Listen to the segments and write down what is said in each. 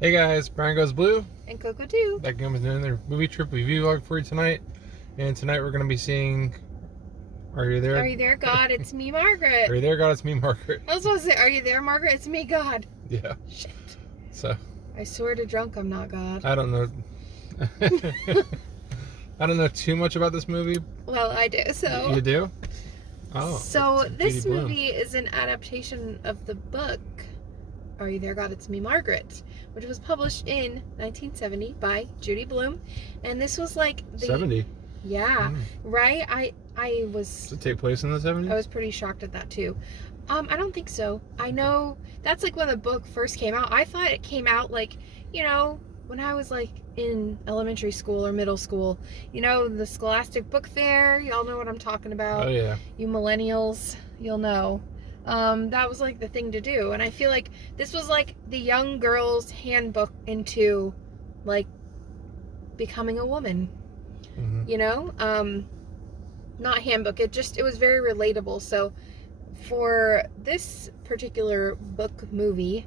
Hey guys, Brian Goes Blue. And Coco too. Back again with another movie trip review vlog for you tonight. And tonight we're going to be seeing... Are you there? Are you there, God? It's me, Margaret. Are you there, God? It's me, Margaret. I was supposed to say, are you there, Margaret? It's me, God. Yeah. Shit. So... I swear to drunk I'm not God. I don't know... I don't know too much about this movie. Well, I do, so... You do? Oh. So, this Judy Blume. movie is an adaptation of the book, Are You There, God? It's Me, Margaret, which was published in 1970 by Judy Blume. And this was like the... 70? Yeah, right? I was... Does it take place in the 70s? I was pretty shocked at that too. I don't think so. I know that's like when the book first came out. I thought it came out like, you know, when I was like in elementary school or middle school. You know, the Scholastic Book Fair. Y'all know what I'm talking about. Oh, yeah. You millennials, you'll know. That was like the thing to do. And I feel like this was like the young girl's handbook into like becoming a woman. Mm-hmm. You know? Not handbook. It was very relatable. So for this particular book movie,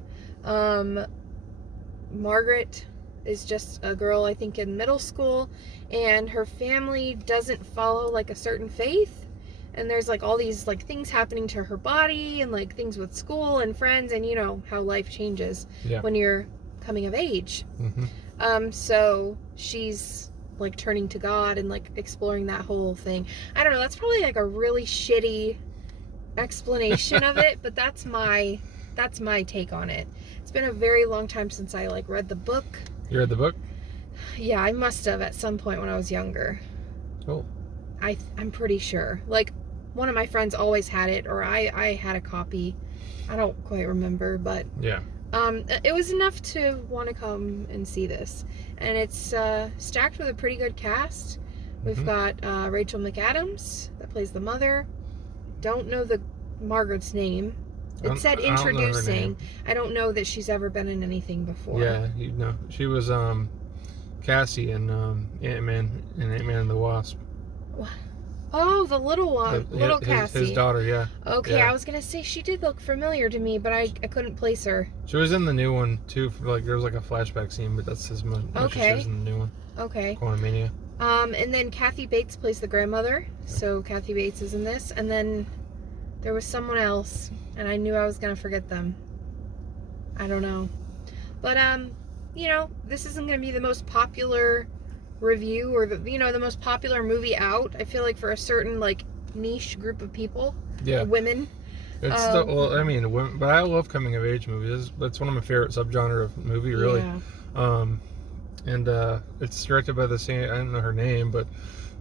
Margaret is just a girl, I think, in middle school, and her family doesn't follow like a certain faith, and there's like all these like things happening to her body and like things with school and friends, and you know how life changes when you're coming of age. Mm-hmm. So she's like turning to God and like exploring that whole thing. I don't know, that's probably like a really shitty explanation of it, but that's my take on it. It's been a very long time since I like read the book. You read the book? Yeah, I must have at some point when I was younger. Cool. I'm pretty sure. Like one of my friends always had it, or I had a copy. I don't quite remember, but yeah. It was enough to want to come and see this. And it's stacked with a pretty good cast. We've got Rachel McAdams that plays the mother. Don't know the Margaret's name. It said introducing. I don't know that she's ever been in anything before. Yeah, you know, she was Cassie in Ant-Man and the Wasp. Oh, the little one, little Cassie. His daughter, yeah. Okay, yeah. I was gonna say she did look familiar to me, but I couldn't place her. She was in the new one too. For like there was like a flashback scene, but that's as much as she was in the new one. Okay. Quantumania. And then Kathy Bates plays the grandmother. So Kathy Bates is in this, and then there was someone else, and I knew I was gonna forget them. I don't know, but you know, this isn't gonna be the most popular review or the most popular movie out. I feel like for a certain like niche group of people, women. It's well, I mean, but I love coming of age movies. That's one of my favorite subgenre of movie, really. Yeah. And it's directed by the same. I don't know her name, but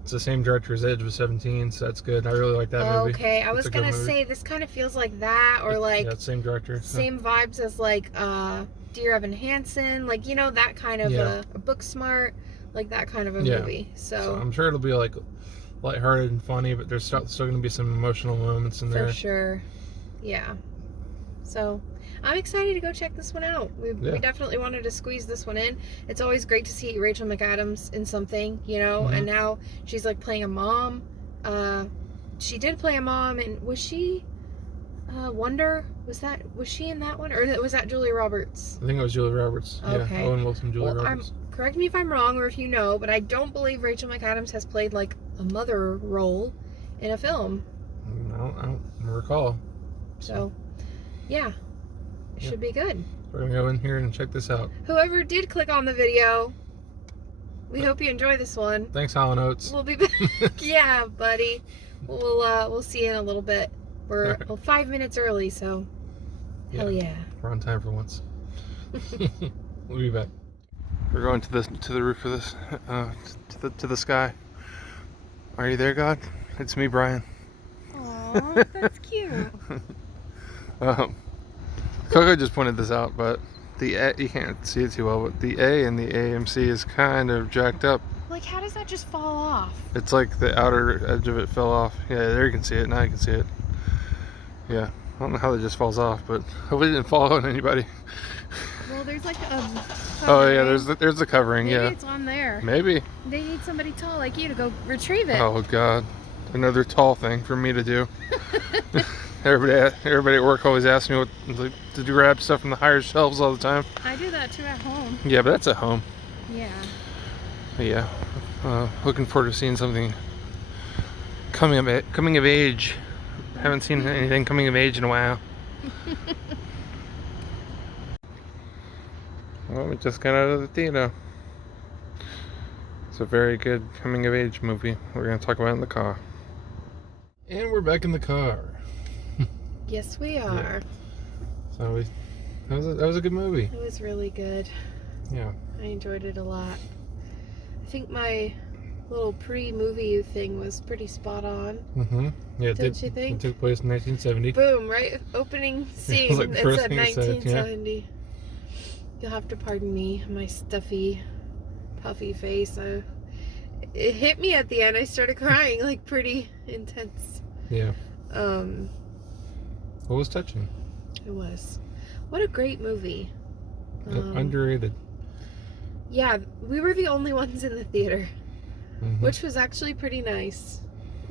it's the same director as Edge of 17, so that's good. I really like that movie. Okay, I was gonna say this kind of feels like that, or like same director, same vibes as like Dear Evan Hansen, like you know that kind of a Booksmart, like that kind of a movie. So I'm sure it'll be like lighthearted and funny, but there's still going to be some emotional moments in there. For sure, yeah. So I'm excited to go check this one out. We definitely wanted to squeeze this one in. It's always great to see Rachel McAdams in something, you know, and now she's like playing a mom. She did play a mom, and was she Wonder? Was she in that one, or was that Julia Roberts? I think it was Julia Roberts. Okay. Yeah, Owen Wilson, Julia Roberts. Correct me if I'm wrong, or if you know, but I don't believe Rachel McAdams has played like a mother role in a film. I don't recall. So, yeah. Should be good. We're gonna go in here and check this out. Whoever did click on the video, we hope you enjoy this one. Thanks, Hall & Oates. We'll be back. Yeah, buddy. We'll see you in a little bit. We're 5 minutes early, so hell yeah. We're on time for once. We'll be back. We're going to the roof of this, to the sky. Are you there, God? It's me, Brian. Aw, that's cute. Coco just pointed this out, but you can't see it too well, but the A in the AMC is kind of jacked up. Like, how does that just fall off? It's like the outer edge of it fell off. Yeah, there you can see it. Now you can see it. Yeah, I don't know how that just falls off, but hopefully it didn't fall on anybody. Well, there's like a oh yeah, there's the covering. Maybe yeah, it's on there. Maybe they need somebody tall like you to go retrieve it. Oh God, another tall thing for me to do. Everybody at work always asks me what to grab stuff from the higher shelves all the time. I do that too at home. Yeah, but that's at home. Yeah. But yeah, looking forward to seeing something coming of age. Haven't seen anything coming of age in a while. Well, we just got out of the theater. It's a very good coming of age movie. We're going to talk about it in the car. And we're back in the car. Yes, we are. Yeah. So that was a good movie. It was really good. Yeah. I enjoyed it a lot. I think my little pre-movie thing was pretty spot on. Mm-hmm. Yeah, Don't you think? It took place in 1970. Boom, right? Opening scene. Like It said 1970. Yeah. You'll have to pardon me, my stuffy, puffy face. It hit me at the end. I started crying, like pretty intense. Yeah. What was touching? It was. What a great movie. Underrated. Yeah, we were the only ones in the theater, Mm-hmm. which was actually pretty nice.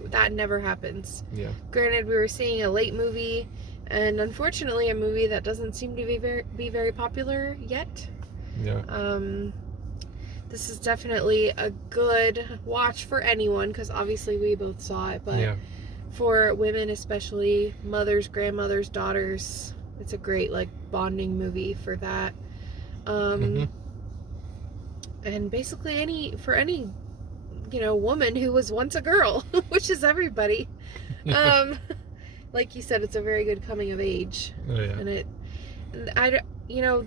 That never happens. Yeah. Granted, we were seeing a late movie, and unfortunately a movie that doesn't seem to be very popular yet. Yeah. This is definitely a good watch for anyone, because obviously we both saw it, but Yeah. for women especially, mothers, grandmothers, daughters, it's a great like bonding movie for that. Mm-hmm. And basically any woman who was once a girl, which is everybody. Like you said, it's a very good coming of age. Oh yeah. And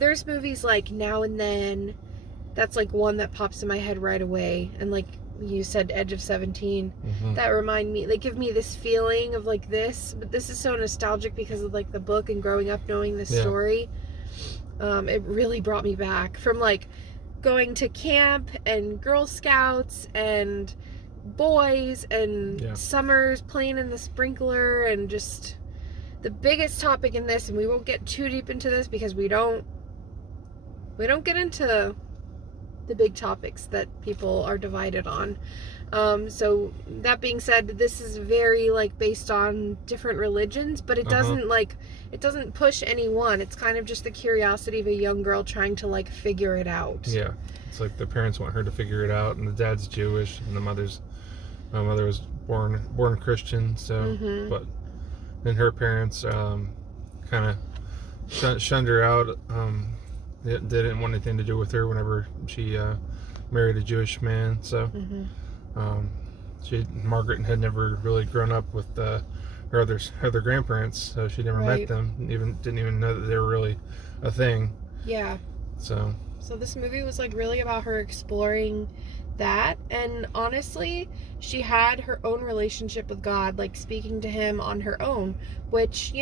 there's movies like Now and Then. That's like one that pops in my head right away. And like you said, Edge of 17. Mm-hmm. That remind me, they give me this feeling of like this. But this is so nostalgic because of like the book and growing up knowing the story. It really brought me back from like going to camp and Girl Scouts and boys and summers playing in the sprinkler, and just the biggest topic in this, and we won't get too deep into this because we don't get into the big topics that people are divided on. So that being said, this is very like based on different religions, but it doesn't it doesn't push anyone. It's kind of just the curiosity of a young girl trying to like figure it out. Yeah. It's like the parents want her to figure it out, and the dad's Jewish, and my mother was born Christian, so but then her parents kind of shunned her out. They didn't want anything to do with her whenever she married a Jewish man. So Margaret had never really grown up with her other grandparents, so she never met them. Didn't even know that they were really a thing. Yeah. So this movie was like really about her exploring that, and honestly, she had her own relationship with God, like speaking to him on her own, which,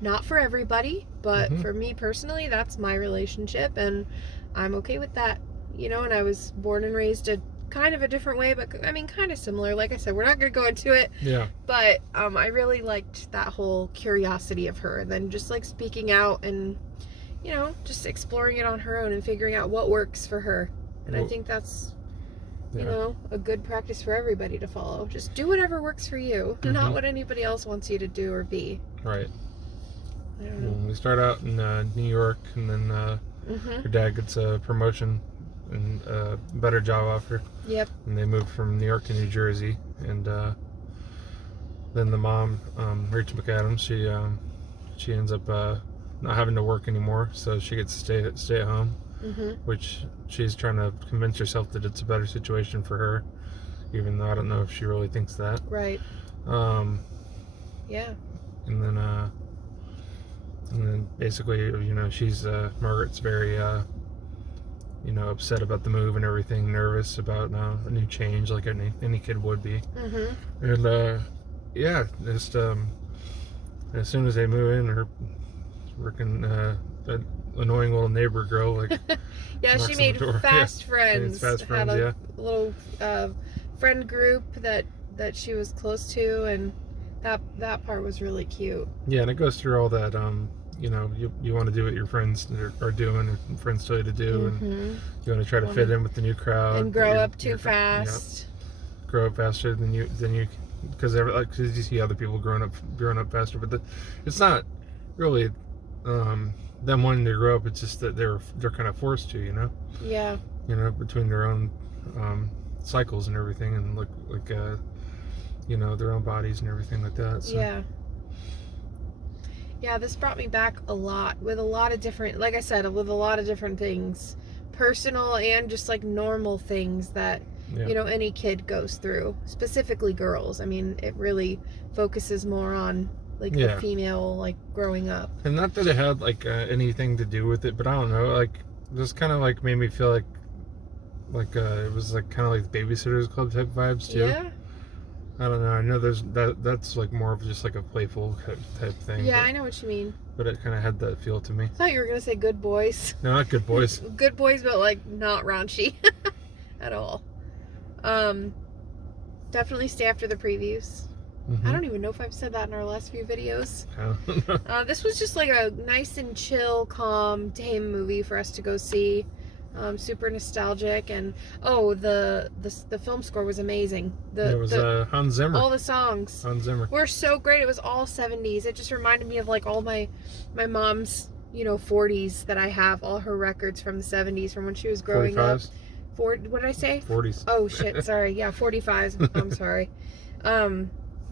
not for everybody, but for me personally, that's my relationship, and I'm okay with that, and I was born and raised a kind of a different way, but I mean kind of similar. Like I said, we're not going to go into it. Yeah. But I really liked that whole curiosity of her, and then just like speaking out and just exploring it on her own and figuring out what works for her. And I think that's a good practice for everybody to follow. Just do whatever works for you, not what anybody else wants you to do or be. Right. I don't know. We start out in New York, and then her dad gets a promotion and a better job offer. Yep. And they move from New York to New Jersey, and then the mom, Rachel McAdams, she ends up not having to work anymore, so she gets to stay at home, which she's trying to convince herself that it's a better situation for her, even though I don't know if she really thinks that. Right. Yeah. And then basically, she's Margaret's very upset about the move and everything, nervous about a new change, like any kid would be. And just as soon as they move in, her freaking that annoying little neighbor girl, like she made fast friends. Fast friends, had a little friend group that she was close to, and that part was really cute. Yeah, and it goes through all that you want to do what your friends are doing, and friends tell you to do, and you want to try to fit in with the new crowd and grow up too fast. Grow up faster than you because you see other people growing up faster, but it's not really them wanting to grow up. It's just that they're kind of forced to, Yeah. Between their own cycles and everything, and their own bodies and everything like that. So. Yeah, this brought me back a lot with a lot of different, like I said, with a lot of different things, personal and just like normal things that any kid goes through, specifically girls. I mean, it really focuses more on like the female, like, growing up. And not that it had like anything to do with it, but I don't know, like, this kind of like made me feel like it was like kind of like the Babysitters Club type vibes too. Yeah. I don't know. I know that's like more of just like a playful type thing. Yeah, I know what you mean. But it kind of had that feel to me. I thought you were gonna say Good Boys. No, not Good Boys. Good Boys, but like not raunchy at all. Definitely stay after the previews. I don't even know if I've said that in our last few videos. This was just like a nice and chill, calm, tame movie for us to go see. Super nostalgic, and the film score was amazing. It was Hans Zimmer. All the songs Hans Zimmer were so great. It was all 70s. It just reminded me of like all my mom's 40s that I have, all her records from the 70s from when she was growing 45s? up. What did I say? 40s. Oh shit, sorry. Yeah, 45s. I'm sorry.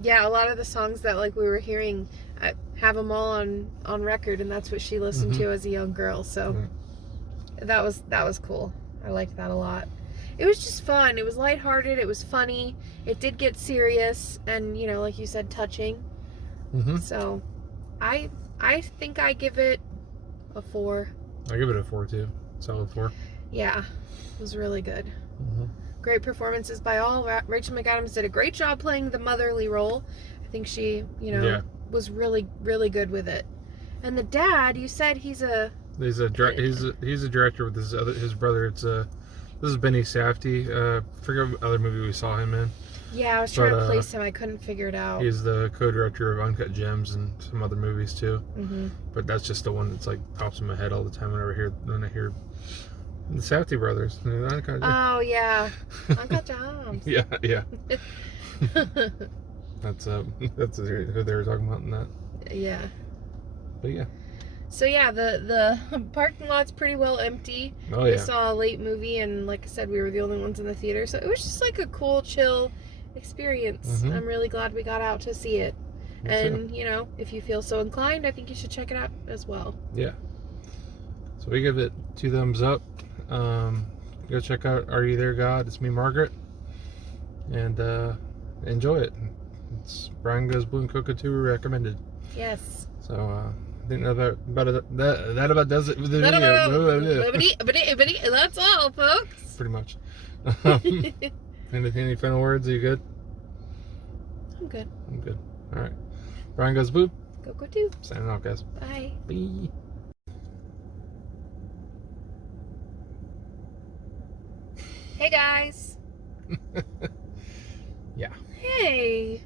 Yeah, a lot of the songs that like we were hearing, I have them all on record, and that's what she listened to as a young girl. So that was cool. I liked that a lot. It was just fun. It was lighthearted. It was funny. It did get serious, and like you said, touching. So, I think I give it a 4. I give it a 4 too. Solid 4. Yeah, it was really good. Great performances by all. Rachel McAdams did a great job playing the motherly role. I think she, was really, really good with it. And the dad, you said he's a director with his brother. This is Benny Safdie. Forget what other movie we saw him in. Yeah, I was trying to place him. I couldn't figure it out. He's the co-director of Uncut Gems and some other movies too. But that's just the one that's like pops in my head all the time when I hear the Safdie brothers. Oh yeah, Uncut Gems. yeah. That's who they were talking about in that. Yeah. But yeah. So yeah, the parking lot's pretty well empty. Oh yeah. We saw a late movie, and like I said, we were the only ones in the theater, so it was just like a cool, chill experience. I'm really glad we got out to see it. And if you feel so inclined, I think you should check it out as well. Yeah. So we give it 2 thumbs up. Go check out Are You There, God? It's me, Margaret, and enjoy it. It's Brian Goes Blue and Coco 2 recommended. Yes. So I think that about does it for the video. That's all, folks. Pretty much. Any final words? Are you good? I'm good. I'm good. All right. Brian Goes Blue. Coco 2. Signing off, guys. Bye. Bye. Hey, guys. Yeah. Hey.